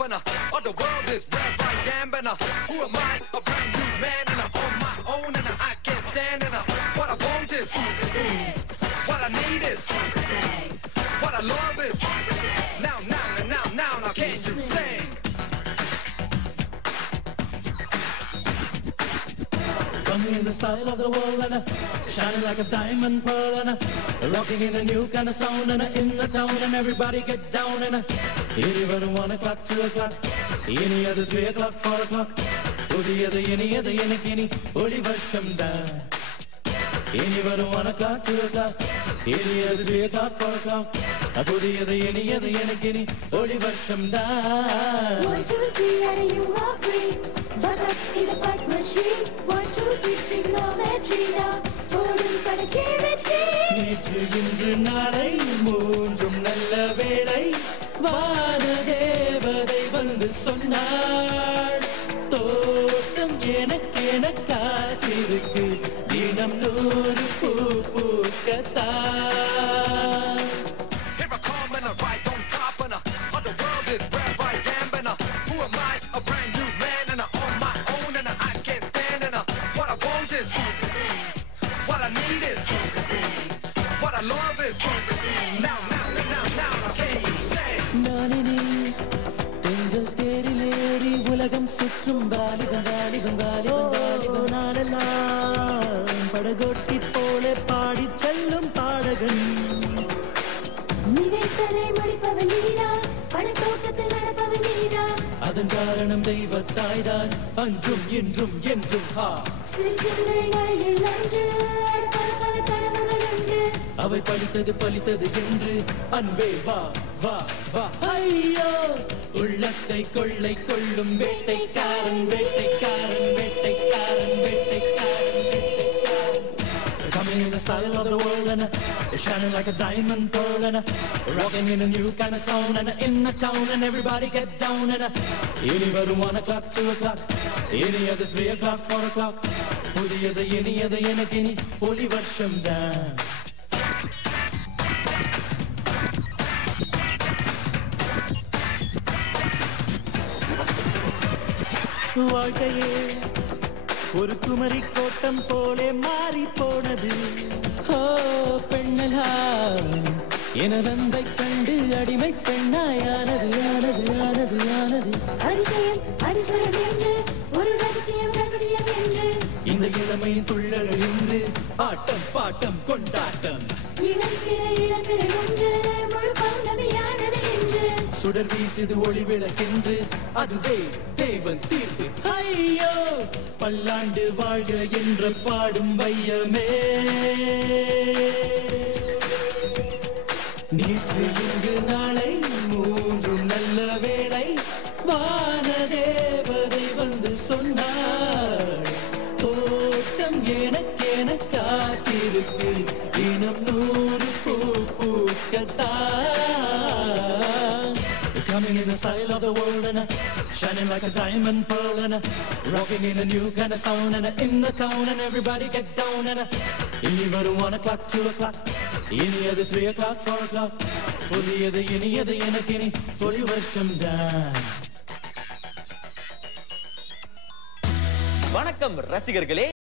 top and of the world is where I am and who am I? A brand new man and I'm on my own and I can't stand and what I want is everything. What I need is everything. What I love is everything. Now can't you sing? Coming in the style of the world and shining like a diamond pearl and rocking in a new kind of sound and in the town and everybody get down and anybody 1 o'clock, 2 o'clock, any other 3 o'clock, 4 o'clock, புதியது இனியது எனக்கு இனி ஒளி வருஷம் தான். Anybody 1 o'clock, 2 o'clock, any other 3 o'clock, 4 o'clock, புதியது இனியது எனக்கு இனி ஒளி வருஷம் தான். 1, 2, 3 and you are free. Buck up in the Padma Shri. 1, 2, 3 trigonometry now. Golden கணக்கே வெற்றி. நேற்று இன்று நாளை மூன்றும் நல்ல வேளை வான தேவதை வந்து சொன்னாள். தோட்டம் எனக்கென காத்திருக்கு தினம் 100 பூ பூக்கத்தான். Here I come and I right on top and of the world is where I am and who am I? A brand new man and I'm on my own and I can't stand and what I want is everything. What I need is everything. What I love is everything. Now can you say? நானினி தென்றல் தேரிலேறி உலகம் சுற்றும் வாலிபன் வாலிபன் வாலிபன் வாலிபன் நாளெல்லாம் படகோட்டி போல பாடி செல்லும் பாடகன். நினைத்ததை முடிப்பவன் நீரா, பணத்தோட்டத்தில் நடப்பவன் நீரா. அதன் காரணம் தெய்வத்தாய்தான் அன்றும் இன்றும் என்றும் ஹா. சிறு சிறு நடையில் அன்று பல கனவுகள் உண்டு. அவை பலித்தது என்று அன்பே வா வா வா. ஐயோ உள்ளத்தை கொள்ளை கொள்ளும் வேட்டைக்காரன் வேட்டைக்காரன் வேட்டைக்காரன் வேட்டைக்காரன் வேட்டைக்காரன். Coming in the style of the world and shining like a diamond pearl and rocking in a new kind of sound and in the town and everybody get down and anybody 1 o'clock, 2 o'clock, any other 3 o'clock, 4 o'clock, புதியது இனியது எனக்கு இனி ஒளி வருஷம் தான். வாழ்க்கையே ஒரு குமரி கோட்டம் போலே மாறி போனது. ஓ பெண்ணெல்லாம் எனதன்பை கண்டு அடிமை பெண்ணாயானது ஆனது ஆனது ஆனது. அதிசயம் அதிசயம் என்று ஒரு ரகசியம் ரகசியம் என்று இந்த இளமையின் துள்ளல் என்று ஆட்டம் பாட்டம் கொண்டாட்டம். இளம்பிறை ஒன்று முழு பௌர்ணமியானது என்று சுடர் வீசுது ஒளி விளக்கென்று அதுவே தேவன் தீர்ப்பு. ஐயோ பல்லாண்டு வாழ்க என்று பாடும் வையமே. நேற்று இன்று நாளை மூன்றும் நல்ல வேளை வான தேவதை வந்து சொன்னாள். தோட்டம் எனக்கென காத்திருக்கு தினம் 100 பூ பூக்கத்தான். Coming in the style of the world and shining like a diamond pearl and rocking in a new kind of sound and in the town and everybody get down and anybody 1 o'clock, 2 o'clock, any other 3 o'clock, 4 o'clock, புதியது இனியது எனக்கு இனி ஒளி வருஷம் தான். வணக்கம் ரசிகர்களே.